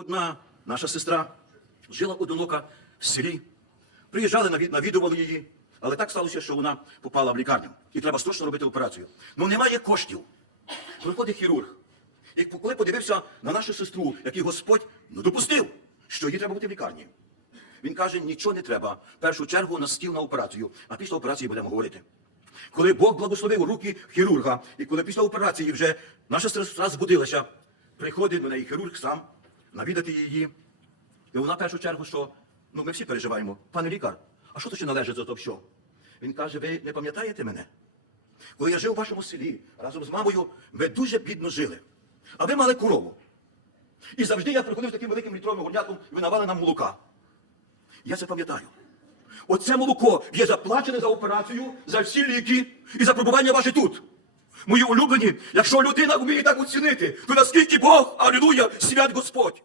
Одна наша сестра жила одинока в селі. Приїжджали, навідували її, але так сталося, що вона попала в лікарню. І треба срочно робити операцію. Ну немає коштів. Приходить хірург. І коли подивився на нашу сестру, який Господь ну, допустив, що їй треба бути в лікарні. Він каже, нічого не треба. В першу чергу на стіл на операцію, а після операції будемо говорити. Коли Бог благословив руки хірурга, і коли після операції вже наша сестра збудилася, приходить до неї хірург сам навідати її. І вона в першу чергу, що ну ми всі переживаємо, пане лікар, а що то ще належить за то що? Він каже, ви не пам'ятаєте мене? Коли я жив у вашому селі разом з мамою, ви дуже бідно жили. А ви мали корову. І завжди я приходив з таким великим літровим горнятком, і ви навали нам молока. Я це пам'ятаю. Оце молоко є заплачене за операцію, за всі ліки і за пробування ваше тут. Мої улюблені, якщо людина вміє так оцінити, то наскільки Бог, алілуя, свят Господь.